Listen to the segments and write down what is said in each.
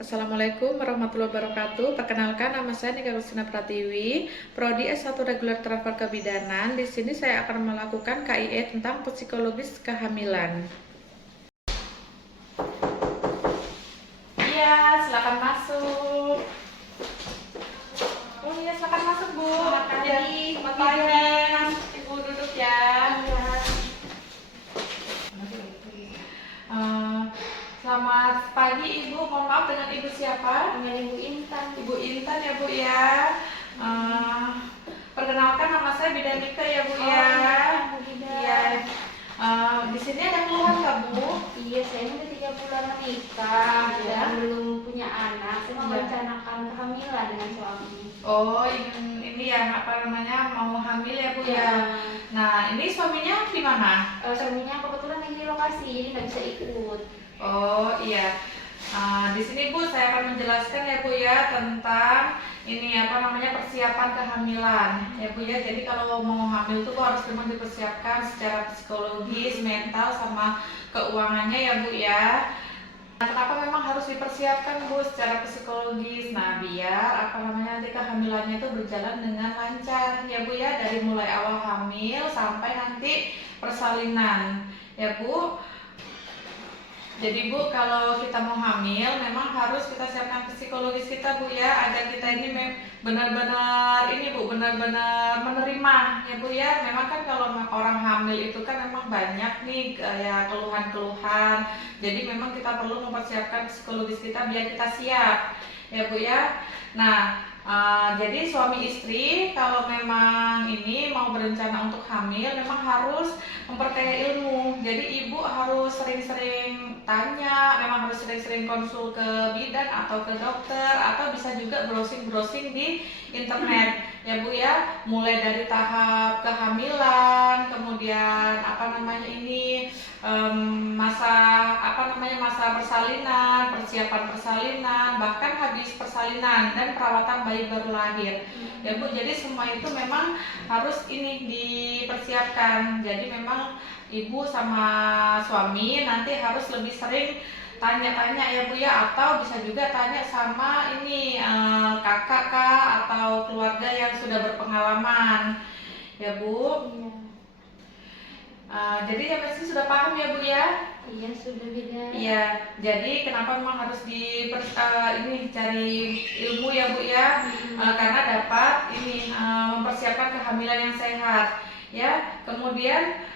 Assalamualaikum warahmatullahi wabarakatuh. Perkenalkan, nama saya Nika Kusina Pratiwi, Prodi S1 Reguler Travel Kebidanan. Di sini saya akan melakukan KIE tentang psikologis kehamilan. Iya, silakan masuk. Oh iya, silakan masuk, Bu. Selamat pagi. Selamat pagi. Ibu duduk ya. Eh, Selamat pagi Ibu, mohon maaf dengan Ibu siapa? Dengan Ibu Intan. Ibu Intan ya Bu ya. Eh, Perkenalkan, nama saya Bidanika ya Bu ya. Bu Bida. Iya. Di sini ada keluhan nggak Bu? Iya, saya udah 3 bulan menikah Iya. dan belum punya anak. Saya mau Iya. merencanakan kehamilan dengan suami. Oh, ini ya apa namanya, mau hamil ya Bu ya. Nah, ini suaminya di mana? Suaminya kebetulan lagi di lokasi, jadi nggak bisa ikut. Oh iya. Di sini Bu saya akan menjelaskan ya Bu ya tentang ini apa namanya persiapan kehamilan ya Bu ya. Jadi kalau mau hamil tuh harus memang dipersiapkan secara psikologis, mental sama keuangannya ya Bu ya. Nah, kenapa memang harus dipersiapkan Bu secara psikologis? Nah, biar apa namanya nanti kehamilannya itu berjalan dengan lancar ya Bu ya, dari mulai awal hamil sampai nanti persalinan ya Bu. Jadi Bu, kalau kita mau hamil memang harus kita siapkan psikologis kita Bu ya, agar kita ini benar-benar ini Bu, benar-benar menerima ya Bu ya. Memang kan kalau orang hamil itu kan memang banyak nih ya keluhan-keluhan. Jadi memang kita perlu mempersiapkan psikologis kita biar kita siap ya Bu ya. Nah, jadi suami istri kalau memang ini mau berencana untuk hamil memang harus memperkaya ilmu. Jadi ibu harus sering-sering tanya, memang harus sering-sering konsul ke bidan atau ke dokter, atau bisa juga browsing-browsing di internet ya Bu ya. Mulai dari tahap kehamilan, kemudian apa namanya ini masa apa namanya masa persalinan, persiapan persalinan, bahkan habis persalinan dan perawatan bayi baru lahir ya Bu. Jadi semua itu memang harus ini dipersiapkan. Jadi memang ibu sama suami nanti harus lebih sering tanya-tanya ya Bu ya, atau bisa juga tanya sama ini kakak kak atau keluarga yang sudah berpengalaman ya Bu. Iya. Jadi yang pasti sudah paham ya Bu ya. Iya, sudah Bida. Iya, jadi kenapa memang harus ini cari ilmu ya Bu ya. Karena dapat ini mempersiapkan kehamilan yang sehat ya. Kemudian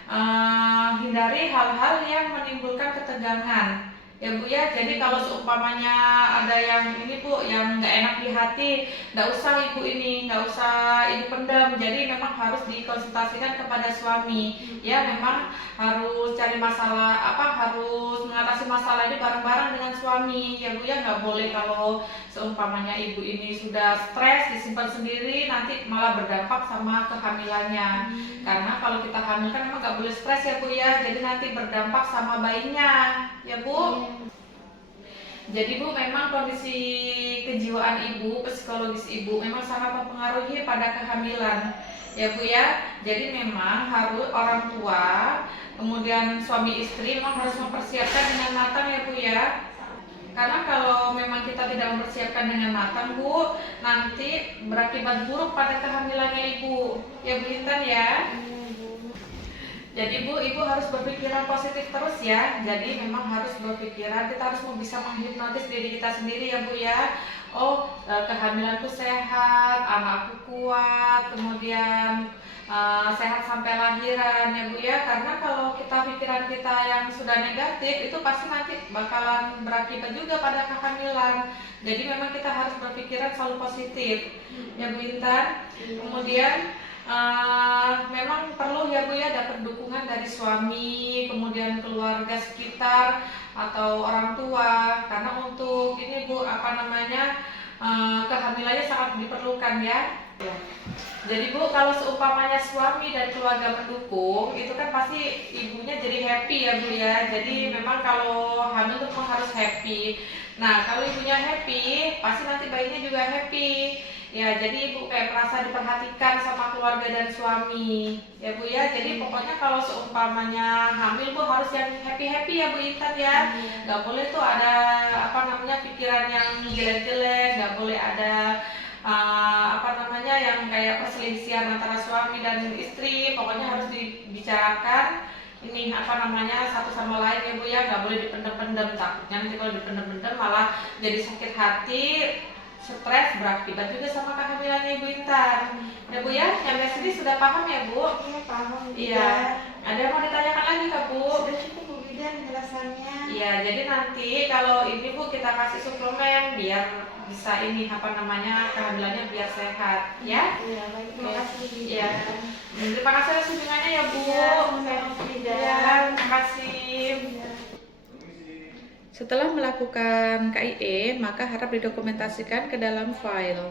hindari hal-hal yang menimbulkan ketegangan ya Bu ya. Jadi kalau seumpamanya ada yang ini Bu, yang nggak enak di hati, nggak usah ibu ini, nggak usah ibu pendam. Jadi memang harus dikonsultasikan kepada suami ya. Memang harus cari masalah harus mengatasi masalah ini bareng-bareng dengan suami ya Bu ya. Nggak boleh kalau seumpamanya ibu ini sudah stres disimpan sendiri, nanti malah berdampak sama kehamilannya. Karena kalau kita hamil kan memang nggak boleh stres ya Bu ya, jadi nanti berdampak sama bayinya ya Bu. Jadi Bu, memang kondisi kejiwaan ibu, psikologis ibu memang sangat mempengaruhi pada kehamilan ya Bu ya. Jadi memang harus orang tua, kemudian suami istri memang harus mempersiapkan dengan matang ya Bu ya. Karena kalau memang kita tidak mempersiapkan dengan matang Bu, nanti berakibat buruk pada kehamilannya ibu ya Bu Intan ya. Jadi Bu, ibu harus berpikiran positif terus ya. Jadi memang harus berpikiran, kita harus bisa menghipnotis diri kita sendiri ya Bu ya. Oh, kehamilanku sehat, anakku kuat, kemudian sehat sampai lahiran ya Bu ya. Karena kalau pikiran kita yang sudah negatif, itu pasti nanti bakalan berakibat juga pada kehamilan. Jadi memang kita harus berpikiran selalu positif ya Bu Intan. Kemudian memang perlu ya Bu ya dapat dukungan dari suami, kemudian keluarga sekitar atau orang tua. Karena untuk ini Bu kehamilannya sangat diperlukan ya. Jadi Bu, kalau seumpamanya suami dan keluarga mendukung, itu kan pasti ibunya jadi happy ya Bu ya. Jadi memang kalau hamil itu harus happy. Nah, kalau ibunya happy, pasti nanti bayinya juga happy Ya, jadi ibu kayak merasa diperhatikan sama keluarga dan suami, ya bu ya. Jadi pokoknya kalau seumpamanya hamil bu harus yang happy happy ya bu Intan ya. Nggak boleh tuh ada apa namanya pikiran yang jelek-jelek, nggak boleh ada apa namanya yang kayak perselisihan antara suami dan istri. Pokoknya harus dibicarakan ini apa namanya satu sama lain ya bu ya, nggak boleh dipendam-pendam, takutnya nanti kalau dipendam-pendam malah jadi sakit hati, stres, berakibat juga sama kehamilannya Ibu Intan. Ya Bu ya, yang sini sudah paham ya Bu? Iya, paham. Iya. Ada yang mau ditanyakan lagi Kak Bu? Sudah cukup Bu Bidan penjelasannya. Iya, jadi nanti kalau ini Bu kita kasih suplemen biar bisa ini apa namanya kehamilannya biar sehat ya. Iya, baik. Terima Oke. kasih Bu Bidan. Iya. Terima kasih atas kunjungannya ya Bu. Iya, sama-sama Bu Bidan. Iya, terima kasih. Iya. Setelah melakukan KIE, maka harap didokumentasikan ke dalam file.